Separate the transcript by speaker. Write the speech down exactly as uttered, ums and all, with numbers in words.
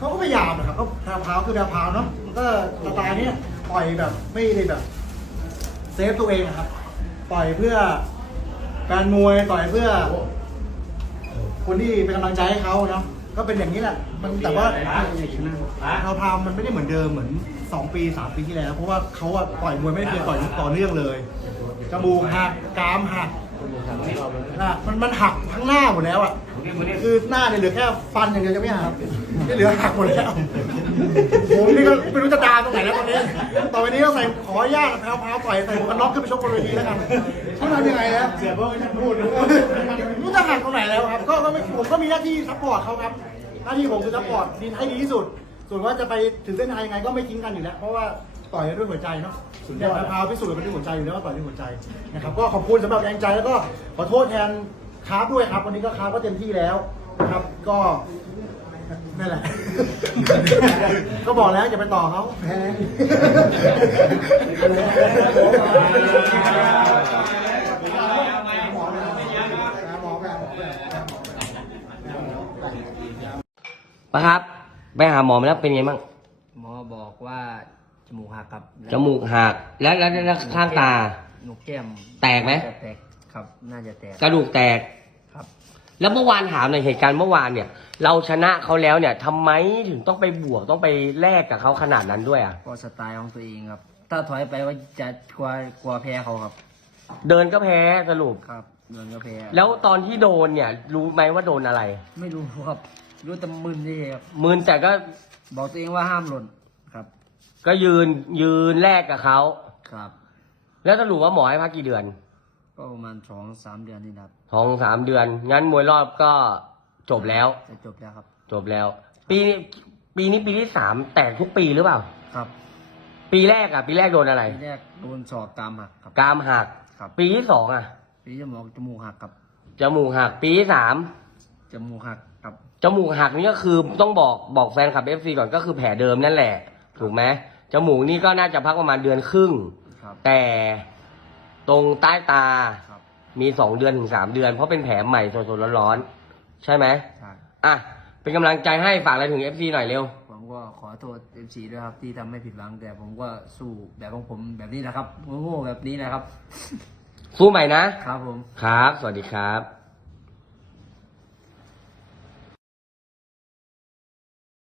Speaker 1: เขาก็พยายามนะครับก็แพรวพาวคือแพรวพาวเนาะมันก็สไตล์นี้ปล่อยแบบไม่ได้แบบเซฟตัวเองนะครับปล่อยเพื่อการมวยต่อยเพื่อคนที่เป็นกำลังใจให้เขาเนาะก็เป็นอย่างนี้แหละมันแต่ว่าแพรวพาวมันไม่ได้เหมือนเดิมเหมือนสองปีสามปีที่แล้วเพราะว่าเขาอะปล่อยมวยไม่ได้เคยต่อยต่อเนื่องเลยจมูกหักกรามหักนะมันมันหักทั้งหน้าหมดแล้วอ่ะคือหน้าเนี่ยเหลือแค่ฟันอย่างเดียวจะไม่หักที่เหลือหักหมดแล้วผมนี่ก็ไม่รู้จะดามตรงไหนแล้วตอนนี้ต่อไปนี้ก็ใส่ขออนุญาตแพรวพาวปล่อยใส่หมวกกันน็อกขึ้นไปชกบนเวทีแล้วกันเขาทำยังไงแล้วเสียเพิ่งพูดรู้จะหักตรงไหนแล้วครับก็ไม่ผมก็มีหน้าที่ซัพพอร์ตเขาครับหน้าที่ผมคือซัพพอร์ตดีให้ดีที่สุดส่วนว่าจะไปถึงเส้นทางยังไงก็ไม่ทิ้งกันอยู่แล้วเพราะว่าต่อยด้วยหัวใจเนาะสุดยอดพาวพิสูจน์กันด้วยหัวใจอยู่แล้วว่าต่อยด้วยหัวใจนะครับก็ขอบคุณสำหรับแรงใจแล้วก็ขอโทษแทนคาร์ฟด้วยครับวันนี้ก็คาร์ฟก็เต็มที่แล้วนะครับก็นั่นแหละก็บอกแล้วอย่าไปต่อเขาแพ้
Speaker 2: ปะครับไปหาหมอมาแล้วเป็นไงบ้าง
Speaker 3: หมอบอกว่าจมูกหักครับ
Speaker 2: จมูกหักแล้วแล้วแล้วข้างตา
Speaker 3: หนูแก้ม
Speaker 2: แตกไหม
Speaker 3: แตกครับน่าจะแตก
Speaker 2: กระดูกแตก
Speaker 3: ครับ
Speaker 2: แล้วเมื่อวานถามในเหตุการณ์เมื่อวานเนี่ยเราชนะเขาแล้วเนี่ยทำไมถึงต้องไปบวกต้องไปแลกกับเขาขนาดนั้นด้วยอ่ะ
Speaker 3: ก็สไตล์ของตัวเองครับถ้าถอยไปว่าจะกลัวกลัวแพ้เขาครับ
Speaker 2: เดินก็แพ้สรุป
Speaker 3: ครับเดินก็แพ้
Speaker 2: แล้วตอนที่โดนเนี่ยรู้ไหมว่าโดนอะไร
Speaker 3: ไม่รู้ครับรู้แต่มึนนี่ครับ
Speaker 2: มึนแต่ก็
Speaker 3: บอกตัวเองว่าห้ามหล่นครับ
Speaker 2: ก็ยืนยืนแลกกับเขา
Speaker 3: ครับ
Speaker 2: แล้วสรุปว่าหมอให้พักกี่เดือน
Speaker 3: ก็ประมาณสองสามเดือนนี่ครับ
Speaker 2: สองสามเดือนงั้นมวยรอบก็จบแล้ว
Speaker 3: จะจบแล้วครับ
Speaker 2: จบแล้วปีนี้ปีนี้ปีที่สามแตกทุกปีหรือเปล่า
Speaker 3: ครับ
Speaker 2: ปีแรกอ่ะปีแรกโดนอะไร
Speaker 3: ปีแรกโดนศอกกรามหักครับ
Speaker 2: กรามหัก
Speaker 3: ครับ
Speaker 2: ปีที่สองอ่ะ
Speaker 3: ปีที่สองจมูกหักครับ
Speaker 2: จมูกหักปีที่สาม
Speaker 3: จมูกหักครับ
Speaker 2: จมูกหักนี่ก็คือต้องบอกบอกแฟนคลับเอฟซีก่อนก็คือแผลเดิมนั่นแหละถูกไหมจมูกนี่ก็น่าจะพักประมาณเดือนครึ่งแต่ตรงใต้ตามีสองเดือนถึงสามเดือนเพราะเป็นแผลใหม่สดๆร้อนๆใช่ไหมใช่อ่ะเป็นกำลังใจให้ฝากอะไรถึงเอฟซีหน่อยเร็ว
Speaker 3: ผมก็ขอโทษเอฟซีด้วยครับที่ทำให้ผิดหวังแต่ผมก็สู้แบบของผมแบบนี้นะครับโง่ๆแบบนี้นะครับ
Speaker 2: สู้ใหม่นะ
Speaker 3: ครับผม
Speaker 2: ครับสวัสดีครับ